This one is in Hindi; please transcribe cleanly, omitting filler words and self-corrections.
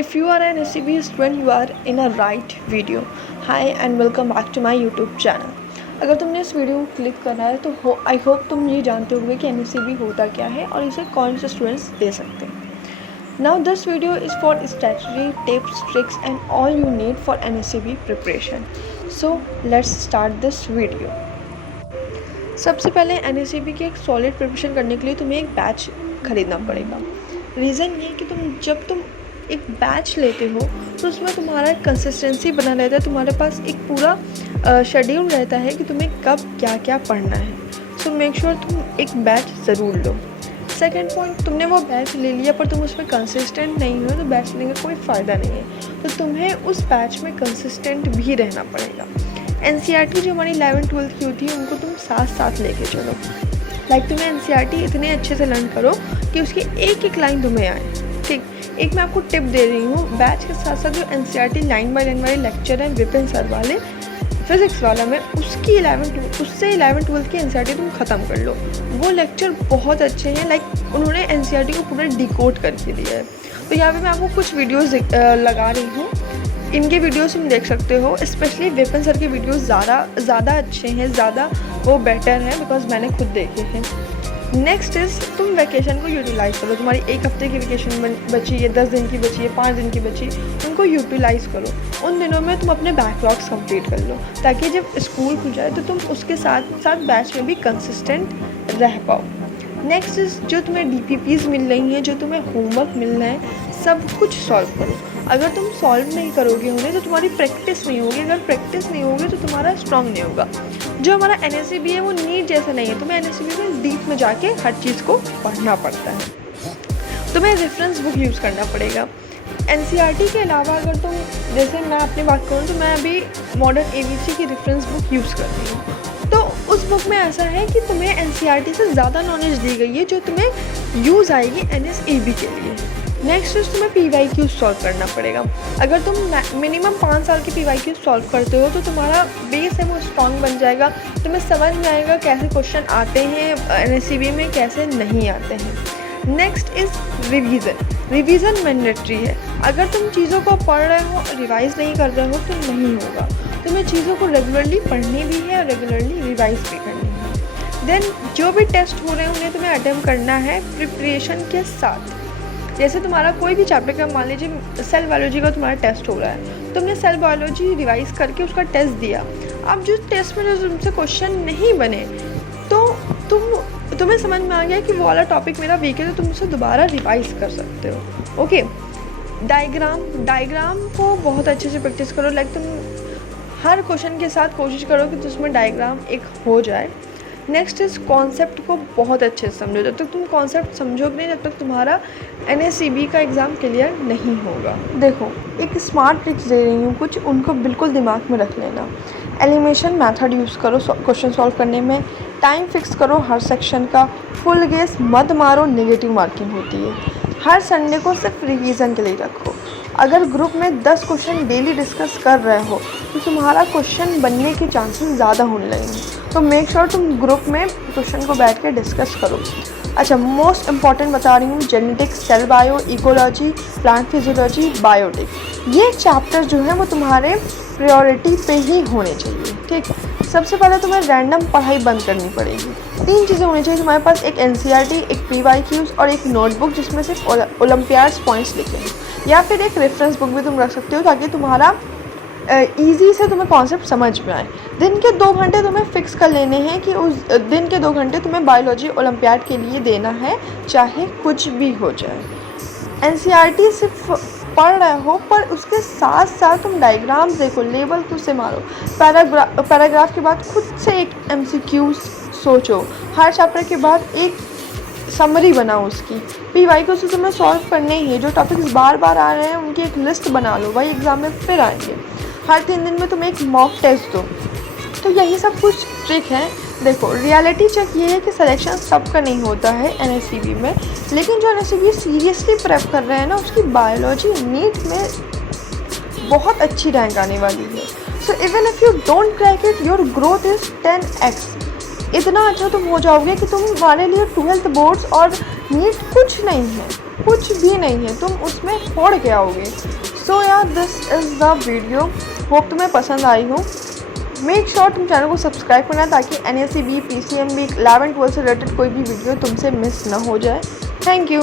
If you are an SCB student, you are in a right video. Hi and welcome back to my YouTube channel. अगर तुमने इस वीडियो को क्लिक करा है तो आई होप तुम ये जानते होगे कि NSCB होता क्या है और इसे कौन से स्टूडेंट्स दे सकते हैं. Now this video is for strategy, tips, tricks and all you need for NSCB preparation. So let's start this video. सबसे पहले NSCB की एक सॉलिड प्रिपरेशन करने के लिए तुम्हें एक बैच ख़रीदना पड़ेगा. रीज़न ये कि जब तुम एक बैच लेते हो तो उसमें तुम्हारा कंसिस्टेंसी बना रहता है. तुम्हारे पास एक पूरा शेड्यूल रहता है कि तुम्हें कब क्या क्या पढ़ना है. सो मेक श्योर तुम एक बैच ज़रूर लो. सेकेंड पॉइंट, तुमने वो बैच ले लिया पर तुम उसमें कंसिस्टेंट नहीं हो तो बैच लेने का कोई फ़ायदा नहीं है. तो तुम्हें उस बैच में कंसिस्टेंट भी रहना पड़ेगा. NCERT जो हमारी 11th-12th की होती है उनको तुम साथ साथ लेके चलो. तुम्हें NCERT इतने अच्छे से लर्न करो कि उसकी एक एक लाइन तुम्हें आए. ठीक, एक मैं आपको टिप दे रही हूँ. बैच के साथ साथ जो NCERT लाइन बाय लाइन वाले लेक्चर हैं विपिन सर वाले फिज़िक्स वाला में, उससे 11th-12th की NCERT तुम ख़त्म कर लो. वो लेक्चर बहुत अच्छे हैं. उन्होंने NCERT को पूरा डिकोड करके दिया है. तो यहाँ पे मैं आपको कुछ वीडियोस लगा रही हूँ. इनके वीडियोस तुम देख सकते हो. स्पेशली विपिन सर के वीडियोस ज़्यादा अच्छे हैं, ज़्यादा वो बेटर हैं बिकॉज मैंने खुद देखे हैं. नेक्स्ट इज़ तुम वैकेशन को यूटिलाइज़ करो. तुम्हारी एक हफ्ते की वैकेशन बची है, 10 दिन की बची है, 5 दिन की बची, उनको यूटिलाइज़ करो. उन दिनों में तुम अपने बैकलॉग्स कंप्लीट कर लो ताकि जब स्कूल खुल जाए तो तुम उसके साथ साथ बैच में भी कंसिस्टेंट रह पाओ. नेक्स्ट इज़ जो तुम्हें DPPs मिल रही हैं, जो तुम्हें होमवर्क मिल रहा है, सब कुछ सॉल्व करो. अगर तुम सॉल्व नहीं करोगे उन्हें तो तुम्हारी प्रैक्टिस नहीं होगी. अगर प्रैक्टिस नहीं होगी तो तुम्हारा स्ट्रॉन्ग नहीं होगा. जो हमारा NSCB है वो नीट जैसा नहीं है. तुम्हें NSCB में डीप में जाके हर चीज़ को पढ़ना पड़ता है. तुम्हें रेफरेंस बुक यूज़ करना पड़ेगा. NCERT के अलावा अगर तुम, जैसे मैं अपनी बात करूँ तो मैं अभी मॉडर्न ABC की रेफरेंस बुक यूज़ कर रही हूँ. तो उस बुक में ऐसा है कि तुम्हें NCERT से ज़्यादा नॉलेज दी गई है जो तुम्हें यूज़ आएगी NSAB के लिए. नेक्स्ट इज तुम्हें PYQ सॉल्व करना पड़ेगा. अगर तुम मिनिमम 5 साल की PYQ सॉल्व करते हो तो तुम्हारा बेस है वो स्ट्रॉन्ग बन जाएगा. तुम्हें समझ में आएगा कैसे क्वेश्चन आते हैं NSCB में, कैसे नहीं आते हैं. नेक्स्ट इज़ रिवीजन मैंडेटरी है. अगर तुम चीज़ों को पढ़ रहे हो और रिवाइज़ नहीं कर रहे हो तो नहीं होगा. तुम्हें चीज़ों को रेगुलरली पढ़नी भी है और रेगुलरली रिवाइज भी करनी है. देन जो भी टेस्ट हो रहे हैं उन्हें तुम्हें अटेम्प्ट करना है प्रिपरेशन के साथ. जैसे तुम्हारा कोई भी चैप्टर का, मान लीजिए सेल बायोलॉजी का तुम्हारा टेस्ट हो रहा है, तुमने सेल बायोलॉजी रिवाइज करके उसका टेस्ट दिया. अब जो टेस्ट में जो तुमसे क्वेश्चन नहीं बने तो तुम्हें समझ में आ गया कि वो वाला टॉपिक मेरा वीक है तो तुम उसे दोबारा रिवाइज कर सकते हो. ओके. डायग्राम को बहुत अच्छे से प्रैक्टिस करो. तुम हर क्वेश्चन के साथ कोशिश करो कि उसमें डायग्राम एक हो जाए. नेक्स्ट इज़ कॉन्सेप्ट को बहुत अच्छे से समझो. जब तक तुम कॉन्सेप्ट समझोगे नहीं तब तक तुम्हारा NSCB का एग्ज़ाम क्लियर नहीं होगा. देखो, एक स्मार्ट ट्रिक्स दे रही हूँ कुछ, उनको बिल्कुल दिमाग में रख लेना. एलिमिनेशन मेथड यूज़ करो क्वेश्चन सॉल्व करने में. टाइम फिक्स करो हर सेक्शन का. फुल गेस मत मारो, नेगेटिव मार्किंग होती है. हर संडे को सिर्फ रिवीजन के लिए रखो. अगर ग्रुप में 10 क्वेश्चन डेली डिस्कस कर रहे हो तो तुम्हारा क्वेश्चन बनने के चांसेस ज़्यादा होने लगेंगे. तो मेक श्योर तुम ग्रुप में क्वेश्चन को बैठ के डिस्कस करो. अच्छा, मोस्ट इंपॉर्टेंट बता रही हूँ, genetics, cell bio, ecology, plant physiology, biotic, ये चैप्टर जो है वो तुम्हारे प्रायोरिटी पे ही होने चाहिए. ठीक, सबसे पहले तुम्हें रैंडम पढ़ाई बंद करनी पड़ेगी. 3 चीज़ें होनी चाहिए तुम्हारे पास. एक NCERT, एक PYQs और एक नोटबुक जिसमें सिर्फ ओलंपियाड्स पॉइंट्स लिखे हैं. या फिर एक रेफरेंस बुक भी तुम रख सकते हो ताकि तुम्हारा ईजी से तुम्हें कॉन्सेप्ट समझ में आए. दिन के 2 घंटे तुम्हें फिक्स कर लेने हैं कि उस दिन के 2 घंटे तुम्हें बायोलॉजी ओलंपियाड के लिए देना है, चाहे कुछ भी हो जाए. NCERT सिर्फ पढ़ रहे हो पर उसके साथ साथ तुम डायग्राम्स देखो, लेबल खुद से मारो. पैराग्राफ के बाद खुद से एक MCQ सोचो. हर चैप्टर के बाद एक समरी बनाओ उसकी. PYQ से तुम्हें सॉल्व करने ही है. जो टॉपिक्स बार बार आ रहे हैं उनकी एक लिस्ट बना लो, वही एग्ज़ाम में फिर आएंगे. हर 3 दिन में तुम एक मॉक टेस्ट दो. तो यही सब कुछ ट्रिक है. देखो, रियलिटी चेक ये है कि सिलेक्शन सबका नहीं होता है NSCB में, लेकिन जो NSCB सीरियसली प्रेप कर रहे हैं ना, उसकी बायोलॉजी नीट में बहुत अच्छी रैंक आने वाली है. So even if you don't crack it, your growth is 10x. इतना अच्छा तुम हो जाओगे कि तुम्हारे लिए 12th बोर्ड्स और नीट कुछ नहीं है. कुछ भी नहीं है, तुम उसमें फोड़ के आओगे। सो यार this is the video, hope तुम्हें पसंद आई हो। मेक श्योर तुम चैनल को सब्सक्राइब करना ताकि NSEB PCMB 11-12 से रिलेटेड कोई भी वीडियो तुमसे मिस ना हो जाए। Thank you.